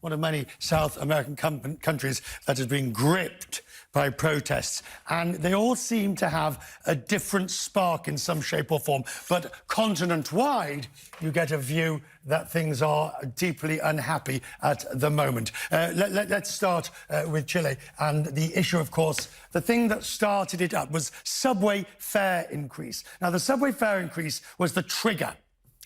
one of many South American countries that has been gripped by protests, and they all seem to have a different spark in some shape or form. But continent-wide, you get a view that things are deeply unhappy at the moment. Let's start with Chile. And the issue, of course, the thing that started it up was subway fare increase. Now, the subway fare increase was the trigger.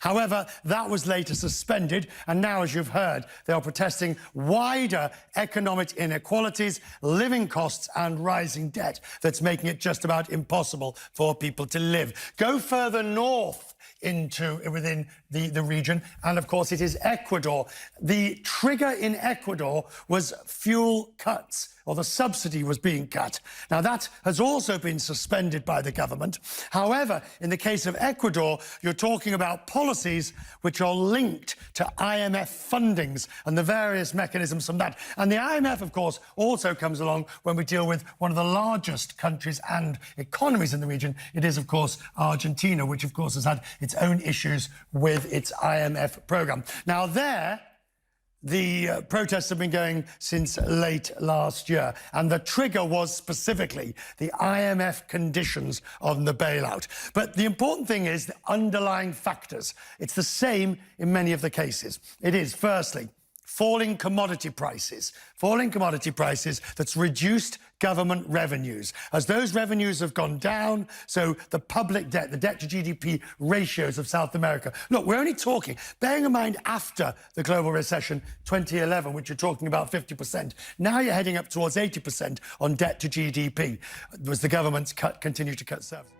However, that was later suspended, and now, as you've heard, they are protesting wider economic inequalities, living costs and rising debt that's making it just about impossible for people to live. Go further north within the region, and of course it is Ecuador. The trigger in Ecuador was fuel cuts, or the subsidy was being cut. Now, that has also been suspended by the government. However, in the case of Ecuador, you're talking about policies which are linked to IMF fundings and the various mechanisms from that. And the IMF, of course, also comes along when we deal with one of the largest countries and economies in the region. It is, of course, Argentina, which, of course, has had its own issues with its IMF program. Now, the protests have been going since late last year, and the trigger was specifically the IMF conditions on the bailout. But the important thing is the underlying factors. It's the same in many of the cases. It is, firstly, falling commodity prices that's reduced government revenues. As those revenues have gone down, so the public debt, the debt to GDP ratios of South America. Look, we're only talking, bearing in mind after the global recession 2011, which you're talking about 50%, now you're heading up towards 80% on debt to GDP, as the governments continue to cut services.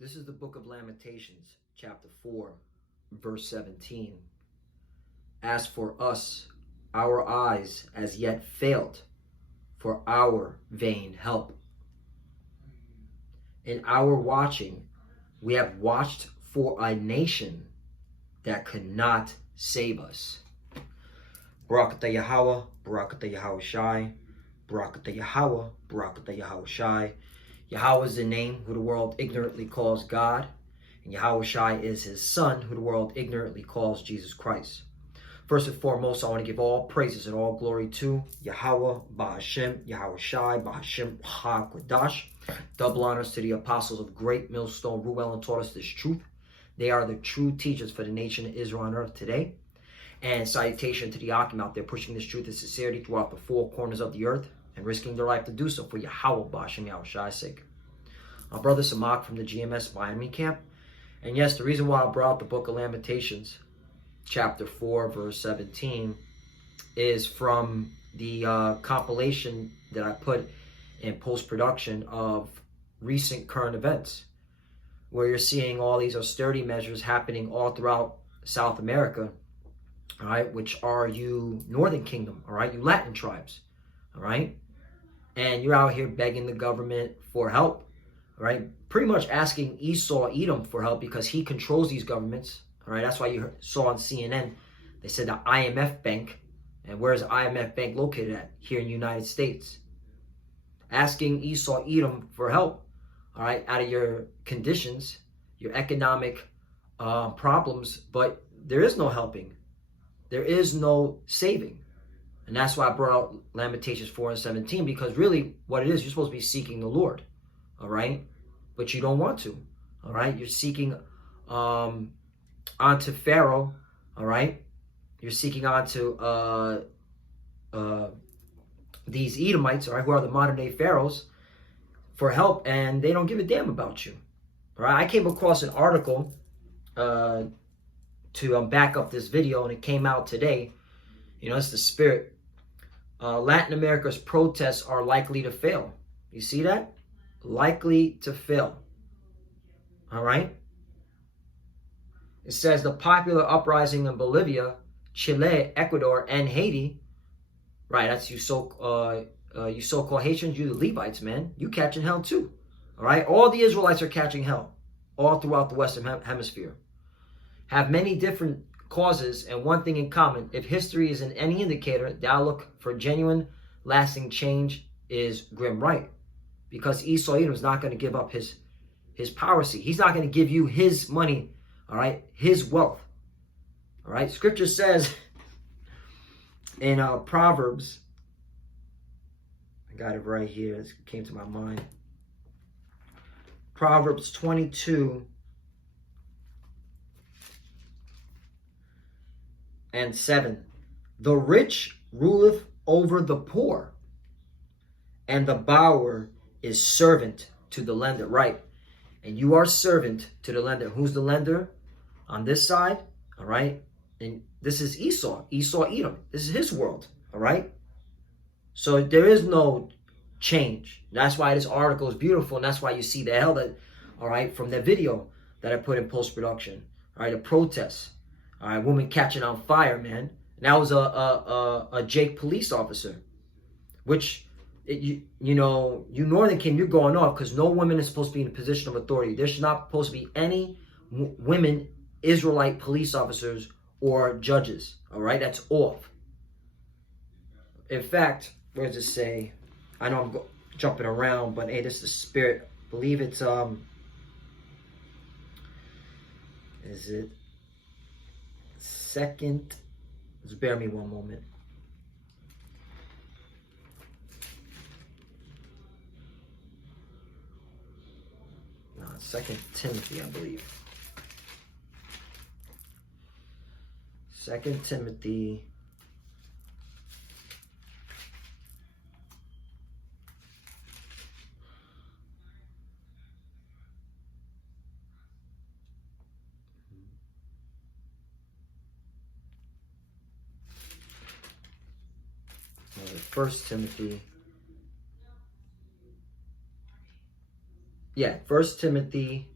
This is the book of Lamentations, chapter 4, verse 17. As for us, our eyes as yet failed for our vain help. In our watching, we have watched for a nation that could not save us. Barakatah Yahweh, Barakatah Yahweh Shai, Barakatah Yahweh, Barakatah Yahweh Shai. Yahweh is the name who the world ignorantly calls God. And Yahweh Shai is his son, who the world ignorantly calls Jesus Christ. First and foremost, I want to give all praises and all glory to Yahweh, Bahashem, Yahweh Shai, Bahashem, HaKodash. Double honors to the apostles of Great Millstone, Ruel, and taught us this truth. They are the true teachers for the nation of Israel on earth today. And salutation to the Akim out there pushing this truth and sincerity throughout the four corners of the earth and risking their life to do so for Yahweh, Bahashem, Yahweh Shai's sake. My brother Samak from the GMS Miami camp. And yes, the reason why I brought out the book of Lamentations, chapter 4, verse 17, is from the compilation that I put in post-production of recent current events, where you're seeing all these austerity measures happening all throughout South America, all right, which are you Northern Kingdom, all right, you Latin tribes, all right, and you're out here begging the government for help, all right, pretty much asking Esau Edom for help because he controls these governments. All right, that's why you saw on CNN, they said the IMF Bank. And where's the IMF Bank located at? Here in the United States. Asking Esau Edom for help, all right, out of your conditions, your economic problems, but there is no helping. There is no saving. And that's why I brought out Lamentations 4 and 17, because really what it is, you're supposed to be seeking the Lord, all right? But you don't want to, all right? You're seeking onto Pharaoh, all right? You're seeking onto these Edomites, all right, who are the modern day pharaohs, for help, and they don't give a damn about you. All right, I came across an article to back up this video, and it came out today. You know, it's the spirit. Latin America's protests are likely to fail. You see that? Likely to fail. All right. It says the popular uprising in Bolivia, Chile, Ecuador, and Haiti. Right, that's you so-called Haitians, you the Levites, man. You catching hell too. All right, all the Israelites are catching hell all throughout the Western Hemisphere. Have many different causes and one thing in common. If history is any indicator, the outlook for genuine, lasting change is grim, right? Because Esau Edom is not going to give up his power seat. He's not going to give you his money, all right, his wealth. All right, Scripture says in Proverbs, I got it right here, it came to my mind. Proverbs 22 and 7. The rich ruleth over the poor, and the borrower is servant to the lender. Right. And you are servant to the lender. Who's the lender? On this side, all right? And this is Esau Edom. This is his world, all right? So there is no change. That's why this article is beautiful, and that's why you see the hell that, all right, from the video that I put in post-production, all right, a protest, all right, woman catching on fire, man. And that was a Jake police officer, which, you know, you Northern King, you're going off because no woman is supposed to be in a position of authority. There's not supposed to be any women Israelite police officers or judges, all right? That's off. In fact, where does it say? I know I'm jumping around, but hey, this is the spirit. I believe it's, is it second? Just bear me one moment. No, 2 Timothy, I believe. 2 Timothy First Timothy. Yeah, 1 Timothy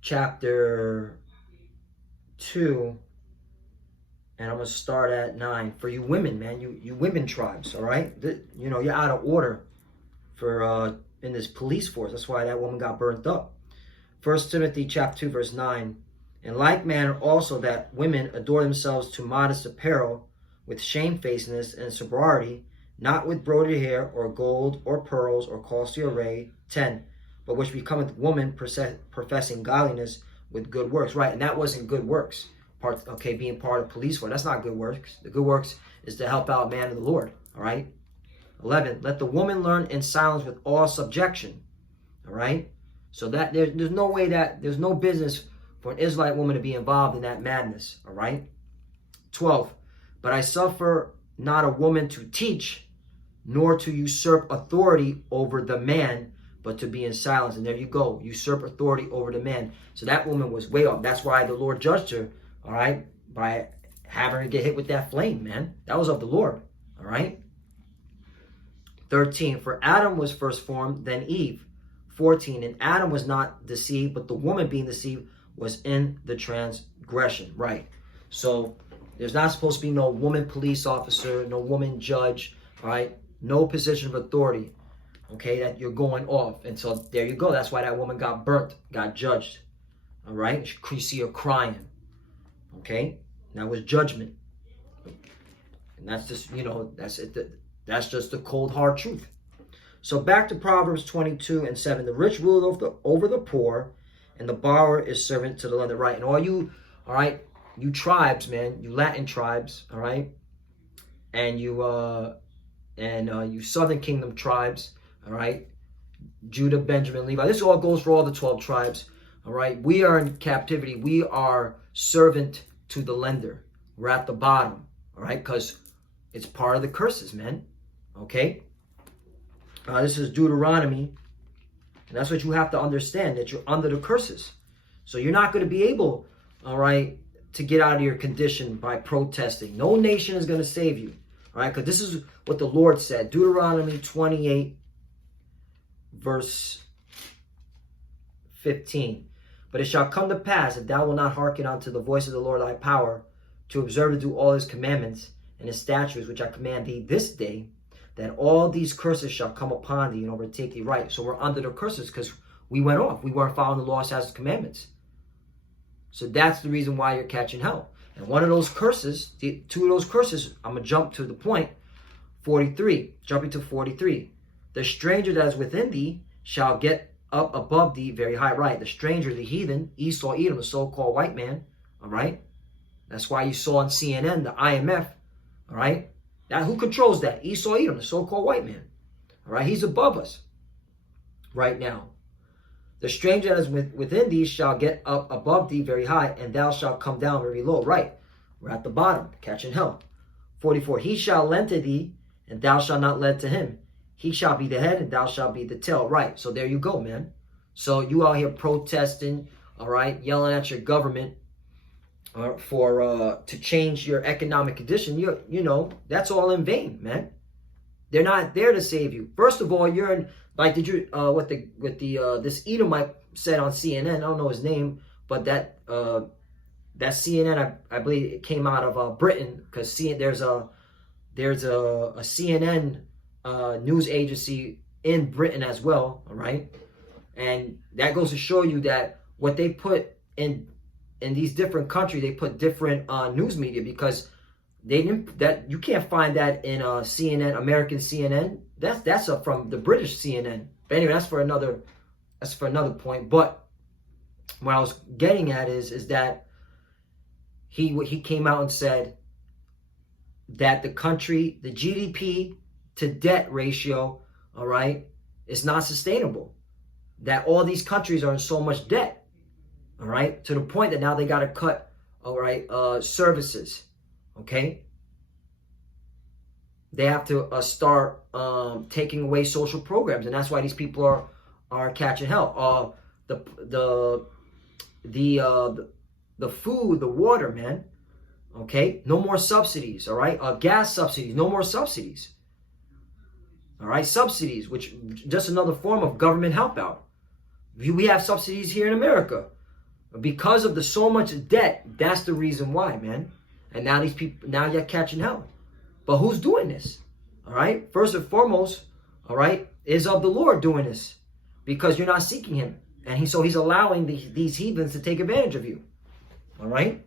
chapter 2, and I'm going to start at 9. For you women, man, you women tribes, all right? You know, you're out of order for in this police force. That's why that woman got burnt up. 1 Timothy chapter 2, verse 9. In like manner also that women adore themselves to modest apparel with shamefacedness and sobriety, not with broidered hair, or gold, or pearls, or costly array. 10. But which becometh woman professing godliness with good works. Right, and that wasn't good works. Being part of police force, that's not good works. The good works is to help out man of the Lord. All right. 11. Let the woman learn in silence with all subjection. All right. So that there's no way that there's no business for an Israelite woman to be involved in that madness. All right. 12. But I suffer not a woman to teach, nor to usurp authority over the man, but to be in silence. And there you go, usurp authority over the man. So that woman was way off. That's why the Lord judged her, all right, by having her get hit with that flame, man. That was of the Lord, all right. 13, for Adam was first formed, then Eve. 14, and Adam was not deceived, but the woman being deceived was in the transgression, right. So there's not supposed to be no woman police officer, no woman judge, all right, no position of authority, okay, that you're going off. And so there you go. That's why that woman got burnt, got judged, all right. You see her crying, okay. That was judgment. And that's just, that's it. That's just the cold, hard truth. So back to Proverbs 22 and 7. The rich rule over the poor, and the borrower is servant to the lender. Right. And all right, you tribes, man, you Latin tribes, all right, and you Southern Kingdom tribes, all right, Judah, Benjamin, Levi. This all goes for all the 12 tribes, all right. We are in captivity. We are servant to the lender. We're at the bottom, all right, because it's part of the curses, man. Okay. This is Deuteronomy, and that's what you have to understand, that you're under the curses. So you're not going to be able, all right, to get out of your condition by protesting. No nation is going to save you, all right, because this is what the Lord said. Deuteronomy 28, verse 15. But it shall come to pass, if thou wilt not hearken unto the voice of the Lord thy power, to observe to do all his commandments and his statutes, which I command thee this day, that all these curses shall come upon thee and overtake thee. Right, so we're under the curses because we went off. We weren't following the law, statutes, commandments. So that's the reason why you're catching hell. And one of those curses, two of those curses, I'm going to jump to the point, 43, jumping to 43. The stranger that is within thee shall get up above thee very high. Right, the stranger, the heathen, Esau, Edom, the so-called white man, all right? That's why you saw on CNN, the IMF, all right? Now, who controls that? Esau, Edom, the so-called white man, all right? He's above us right now. The stranger that is within thee shall get up above thee very high, and thou shalt come down very low. Right, we're at the bottom, catching hell. 44, he shall lend to thee, and thou shalt not lend to him. He shall be the head, and thou shalt be the tail. Right, so there you go, man. So you out here protesting, all right, yelling at your government to change your economic condition. You know, that's all in vain, man. They're not there to save you. First of all, you're in, like, did you this Edomite said on CNN, I don't know his name, but that CNN, I believe it came out of Britain, because there's a CNN news agency in Britain as well, all right? And that goes to show you that what they put in these different countries, they put different news media, because they didn't, that you can't find that in CNN, American CNN. That's from the British CNN. But anyway, that's for another point. But what I was getting at is that he came out and said that the country, the GDP to debt ratio, all right, is not sustainable. That all these countries are in so much debt, all right, to the point that now they got to cut, all right, services, okay. They have to start taking away social programs, and that's why these people are catching hell. The food, the water, man. Okay, no more subsidies. All right, gas subsidies, no more subsidies. All right, subsidies, which just another form of government help out. We have subsidies here in America because of so much debt. That's the reason why, man. And now these people, now you're catching hell. But who's doing this? All right. First and foremost, all right, is of the Lord doing this, because you're not seeking him. And so he's allowing these heathens to take advantage of you. All right.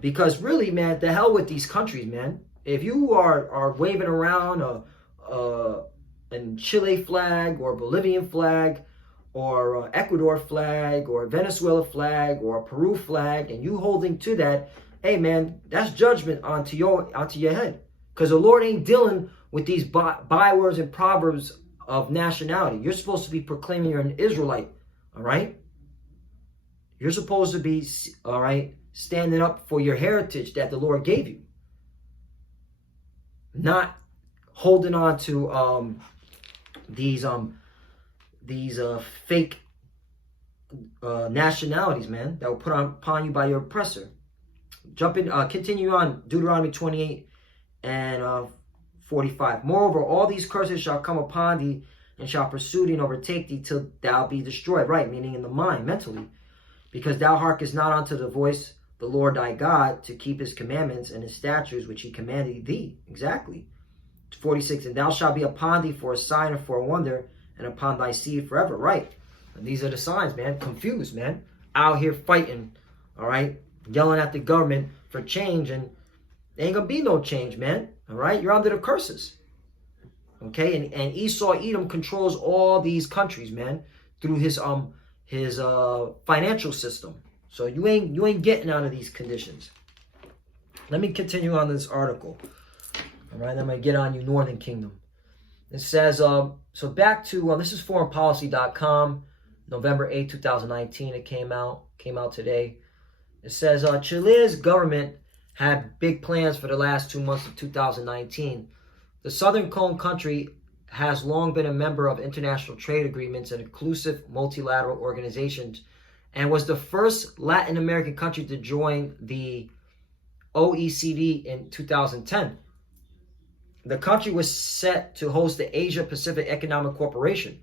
Because really, man, the hell with these countries, man. If you are waving around a Chile flag or Bolivian flag or Ecuador flag or Venezuela flag or Peru flag, and you holding to that, hey man, that's judgment onto your head. Because the Lord ain't dealing with these bywords and proverbs of nationality. You're supposed to be proclaiming you're an Israelite, all right? You're supposed to be, all right, standing up for your heritage that the Lord gave you. Not holding on to these fake nationalities, man, that were put upon you by your oppressor. Continue on, Deuteronomy 28 and 45. Moreover, all these curses shall come upon thee, and shall pursue thee and overtake thee till thou be destroyed. Right, meaning in the mind, mentally. Because thou hearkenest not unto the voice the Lord thy God, to keep his commandments and his statutes which he commanded thee. Exactly. 46. And thou shalt be upon thee for a sign and for a wonder, and upon thy seed forever. Right. And these are the signs, man. Confused, man. Out here fighting, all right? Yelling at the government for change, and there ain't gonna be no change, man. All right? You're under the curses. Okay? And Esau Edom controls all these countries, man, through his financial system. So you ain't getting out of these conditions. Let me continue on this article. All right, I'm gonna get on you, Northern Kingdom. It says, so back to this is foreignpolicy.com, November 8, 2019. It came out today. It says Chile's government had big plans for the last 2 months of 2019. The Southern Cone country has long been a member of international trade agreements and inclusive multilateral organizations, and was the first Latin American country to join the OECD in 2010. The country was set to host the Asia-Pacific Economic Cooperation,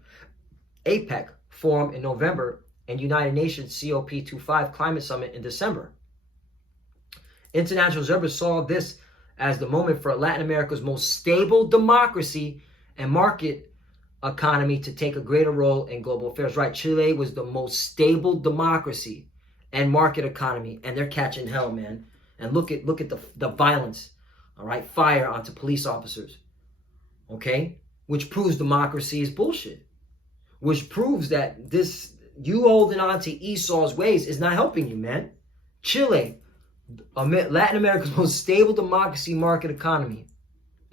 APEC, forum in November and United Nations COP25 Climate Summit in December. International observers saw this as the moment for Latin America's most stable democracy and market economy to take a greater role in global affairs. Right, Chile was the most stable democracy and market economy, and they're catching hell, man. And look at the violence, all right, fire onto police officers, okay, which proves democracy is bullshit, which proves that you holding on to Esau's ways is not helping you, man. Chile, Latin America's most stable democracy, market economy,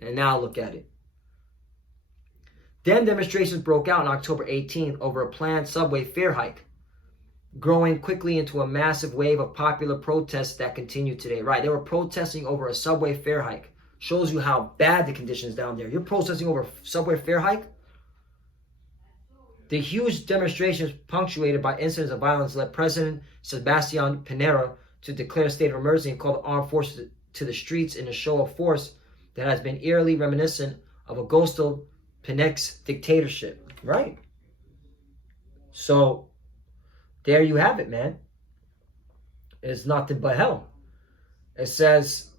and now look at it. Then demonstrations broke out on October 18th over a planned subway fare hike, growing quickly into a massive wave of popular protests that continue today. Right, they were protesting over a subway fare hike. Shows you how bad the conditions down there. You're protesting over a subway fare hike? The huge demonstrations punctuated by incidents of violence led President Sebastián Piñera to declare a state of emergency and call the armed forces to the streets in a show of force that has been eerily reminiscent of Augusto Pinochet's dictatorship. Right? So, there you have it, man. It's nothing but hell. It says,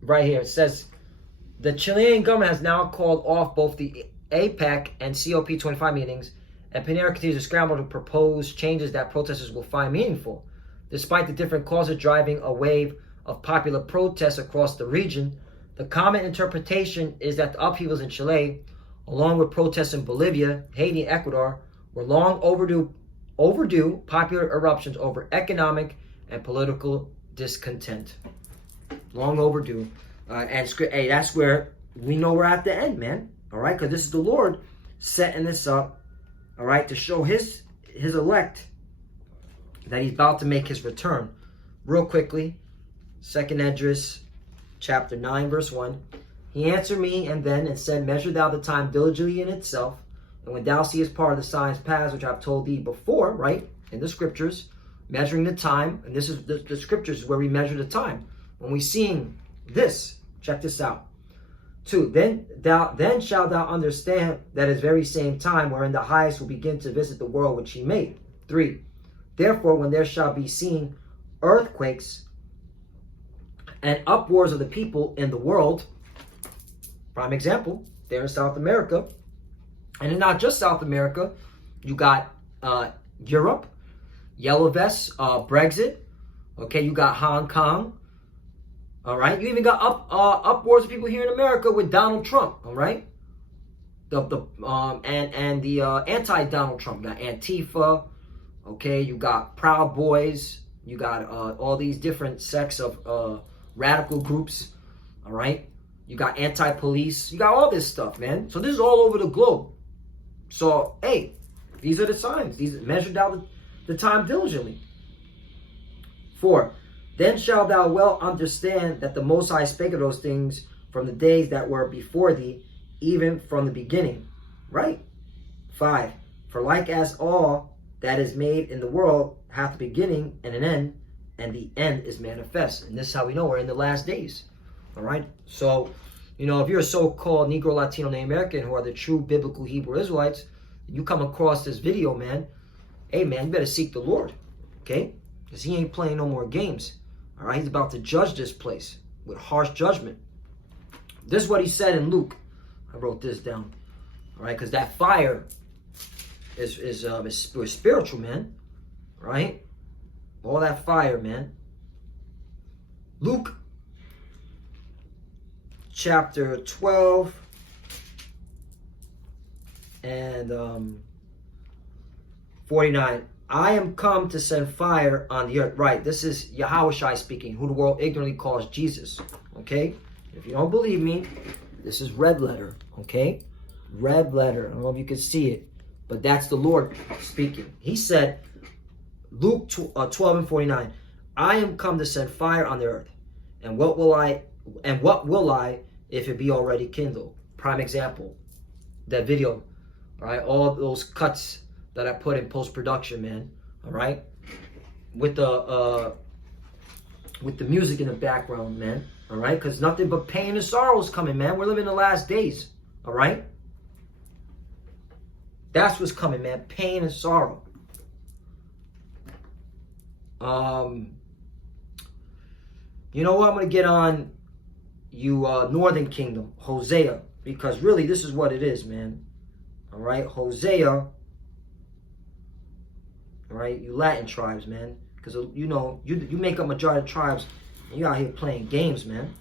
right here, it says, the Chilean government has now called off both the APEC and COP25 meetings, and Piñera continues to scramble to propose changes that protesters will find meaningful. Despite the different causes driving a wave of popular protests across the region, the common interpretation is that the upheavals in Chile, along with protests in Bolivia, Haiti, and Ecuador, were long overdue popular eruptions over economic and political discontent. Long overdue. And hey, that's where we know we're at the end, man. All right? Because this is the Lord setting this up, all right, to show his elect that he's about to make his return. Real quickly, 2nd Esdras, chapter 9, verse 1. He answered me and said, measure thou the time diligently in itself, and when thou seest part of the signs pass, which I've told thee before, right, in the scriptures, measuring the time, and this is the scriptures where we measure the time. When we seeing this, check this out. 2, then shalt thou understand that is very same time wherein the highest will begin to visit the world which he made. 3, therefore when there shall be seen earthquakes and upwars of the people in the world, prime example, there in South America, and in not just South America, you got Europe, Yellow vests, Brexit. Okay, you got Hong Kong. All right, you even got upwards of people here in America with Donald Trump. All right, the anti-Donald Trump. You got Antifa. Okay, you got Proud Boys. You got all these different sects of radical groups. All right, you got anti-police. You got all this stuff, man. So this is all over the globe. So hey, these are the signs. These measured out the time diligently. 4. Then shalt thou well understand that the Most High spake of those things from the days that were before thee, even from the beginning. Right? 5. For like as all that is made in the world hath a beginning and an end, and the end is manifest. And this is how we know we're in the last days. All right? So, you know, if you're a so-called Negro, Latino, Native American who are the true biblical Hebrew Israelites, you come across this video, man, hey, man, you better seek the Lord. Okay? Because he ain't playing no more games. All right, he's about to judge this place with harsh judgment. This is what he said in Luke. I wrote this down. All right, because that fire is spiritual, man. Right? All that fire, man. Luke chapter 12 and 49. I am come to send fire on the earth. Right, this is Yahushua speaking, who the world ignorantly calls Jesus. Okay? If you don't believe me, this is red letter. Okay? Red letter. I don't know if you can see it, but that's the Lord speaking. He said, Luke 12 and 49, I am come to send fire on the earth. And what will I if it be already kindled? Prime example. That video. All right, all those cuts that I put in post-production, man. All right, with the music in the background, man. All right, because nothing but pain and sorrow is coming, man. We're living in the last days. All right, that's what's coming, man. Pain and sorrow. You know what? I'm gonna get on you, Northern Kingdom, Hosea, because really this is what it is, man. All right, Hosea. All right, you Latin tribes, man, because you know you make up majority of tribes, and you out here playing games, man.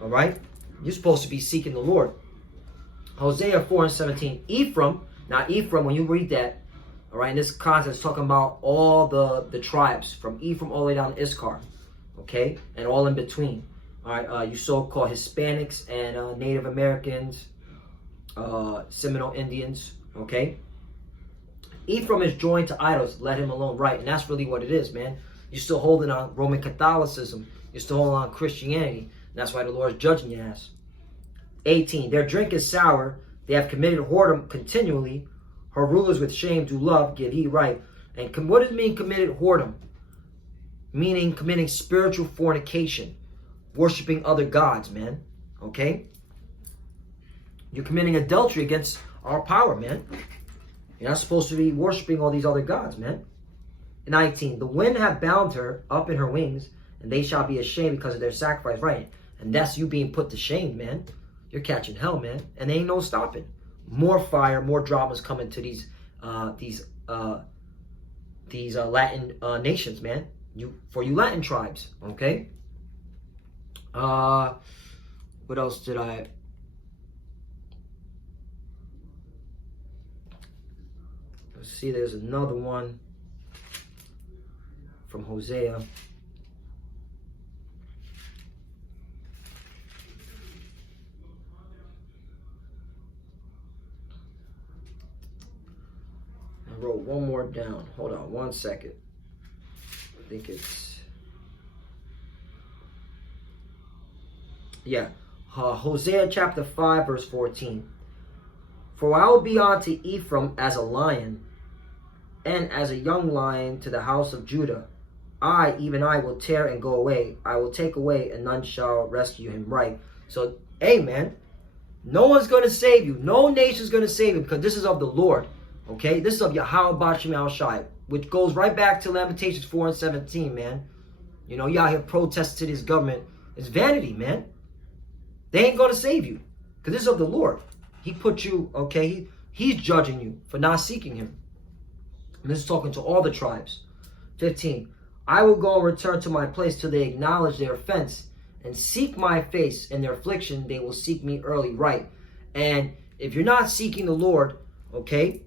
All right, you're supposed to be seeking the Lord. Hosea 4 and 17. Ephraim. Now Ephraim, when you read that, all right, in this context, talking about all the tribes from Ephraim all the way down to Issachar, okay, and all in between. All right, you so-called Hispanics and Native Americans, Seminole Indians, okay. Ephraim is joined to idols, let him alone. Right, and that's really what it is, man. You're still holding on Roman Catholicism. You're still holding on Christianity. And that's why the Lord's judging your ass. 18. Their drink is sour. They have committed whoredom continually. Her rulers with shame do love, give ye right. And what does it mean, committed whoredom? Meaning committing spiritual fornication. Worshipping other gods, man. Okay? You're committing adultery against our power, man. You're not supposed to be worshiping all these other gods, man. 19. The wind hath bound her up in her wings, and they shall be ashamed because of their sacrifice. Right. And that's you being put to shame, man. You're catching hell, man. And there ain't no stopping. More fire, more dramas coming to these Latin nations, man. For you Latin tribes, okay? What else did I... Let's see, there's another one from Hosea. I wrote one more down. Hold on 1 second. I think it's... Yeah. Hosea chapter 5 verse 14. For I will be unto Ephraim as a lion, and as a young lion to the house of Judah. I, even I, will tear and go away. I will take away, and none shall rescue him. Right. So, hey, man, no one's going to save you. No nation's going to save you, because this is of the Lord. Okay? This is of Yahweh Bashim Al-Shai, which goes right back to Lamentations 4 and 17, man. You know, you out here protesting to this government. It's vanity, man. They ain't going to save you, because this is of the Lord. He put you, okay, he's judging you for not seeking him. And this is talking to all the tribes. 15. I will go and return to my place till they acknowledge their offense and seek my face. In their affliction, they will seek me early. Right. And if you're not seeking the Lord, okay,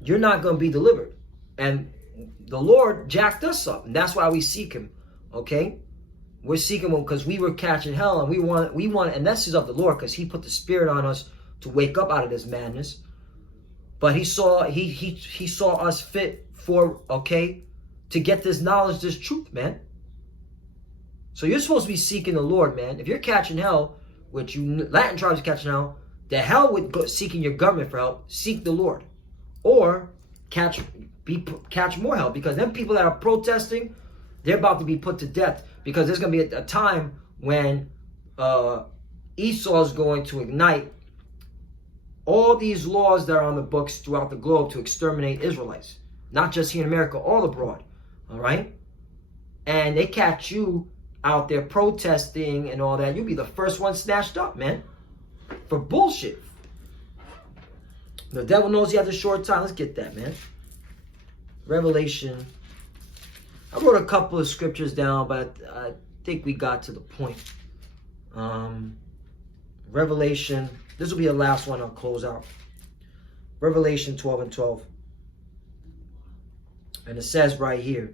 you're not going to be delivered. And the Lord jacked us up, and that's why we seek him. Okay, we're seeking him because we were catching hell, and we want, and this is of the Lord because he put the Spirit on us to wake up out of this madness. But he saw us fit for, okay, to get this knowledge, this truth, man. So you're supposed to be seeking the Lord, man. If you're catching hell, which you Latin tribes are catching hell, the hell with seeking your government for help. Seek the Lord, or catch more help, because them people that are protesting, they're about to be put to death, because there's going to be a time when Esau is going to ignite all these laws that are on the books throughout the globe to exterminate Israelites, not just here in America, all abroad. All right, and they catch you out there protesting and all that, you'll be the first one snatched up, man, for bullshit. The devil knows he has a short time. Let's get that, man. Revelation. I wrote a couple of scriptures down, but I think we got to the point. Revelation. This will be the last one I'll close out. Revelation 12 and 12. And it says right here,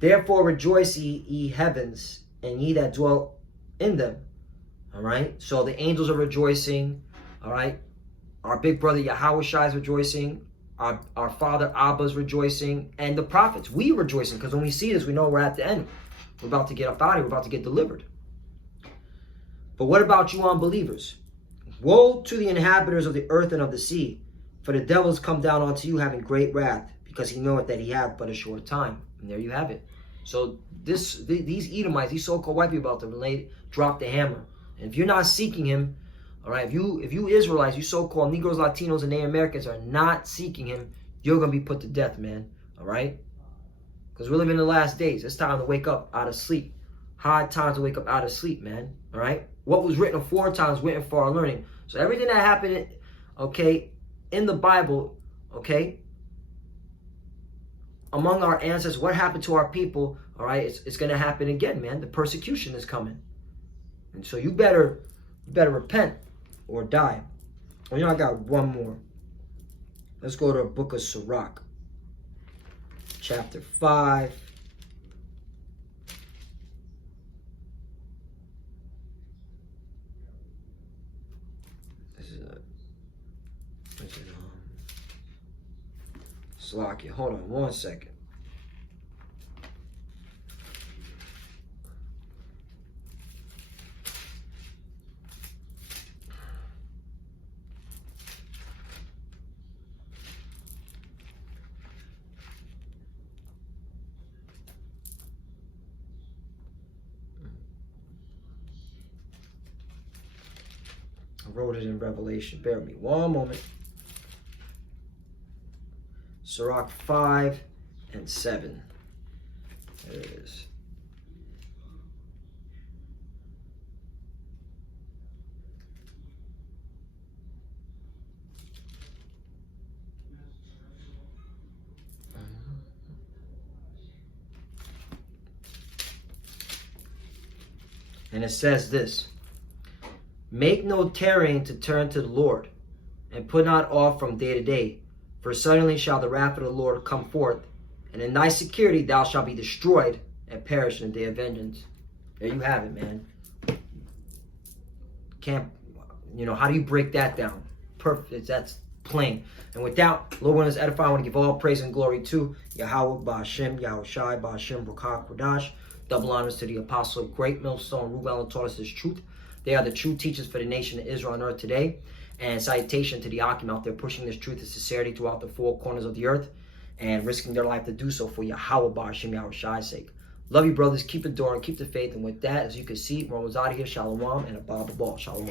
therefore rejoice ye heavens, and ye that dwell in them. All right. So the angels are rejoicing. All right. Our big brother Yahushua is rejoicing. Our father Abba is rejoicing. And the prophets, we rejoicing, because when we see this, we know we're at the end. We're about to get up out of here. We're about to get delivered. But what about you unbelievers? Woe to the inhabitants of the earth and of the sea, for the devil has come down unto you having great wrath, because he knoweth that he hath but a short time. And there you have it. So these Edomites, these so-called white people out there, drop the hammer. And if you're not seeking him, all right, if you Israelites, you so-called Negroes, Latinos, and Native Americans are not seeking him, you're going to be put to death, man. All right? Because we're living in the last days. It's time to wake up out of sleep. Hard time to wake up out of sleep, man. All right? What was written aforetime is written for our learning. So everything that happened, okay, in the Bible, okay, among our ancestors, what happened to our people, all right, it's going to happen again, man. The persecution is coming. And so you better repent or die. Well, you know, I got one more. Let's go to the book of Sirach, chapter 5. Slocky. Hold on 1 second. I wrote it in Revelation. Bear with me 1 moment. Sirach 5 and 7. There it is. And it says this: make no tarrying to turn to the Lord, and put not off from day to day. For suddenly shall the wrath of the Lord come forth, and in thy security thou shalt be destroyed and perish in the day of vengeance. There you have it, man. Can't, you know, how do you break that down? Perfect. That's plain. And with that, Lord, when it's edifying, I want to give all praise and glory to Yahweh, Ba'ashem, Yahushai, Ba'ashem, Brokah, Kodash. Double honors to the apostle of great millstone, Ruel, who taught us this truth. They are the true teachers for the nation of Israel on earth today. And salutation to the Akim out there pushing this truth and sincerity throughout the four corners of the earth and risking their life to do so for Yahweh Ba'ashem Yahushai's sake. Love you, brothers. Keep enduring, keep the faith. And with that, as you can see, we're almost out of here. Shalom and a Baba Ball. Shalom.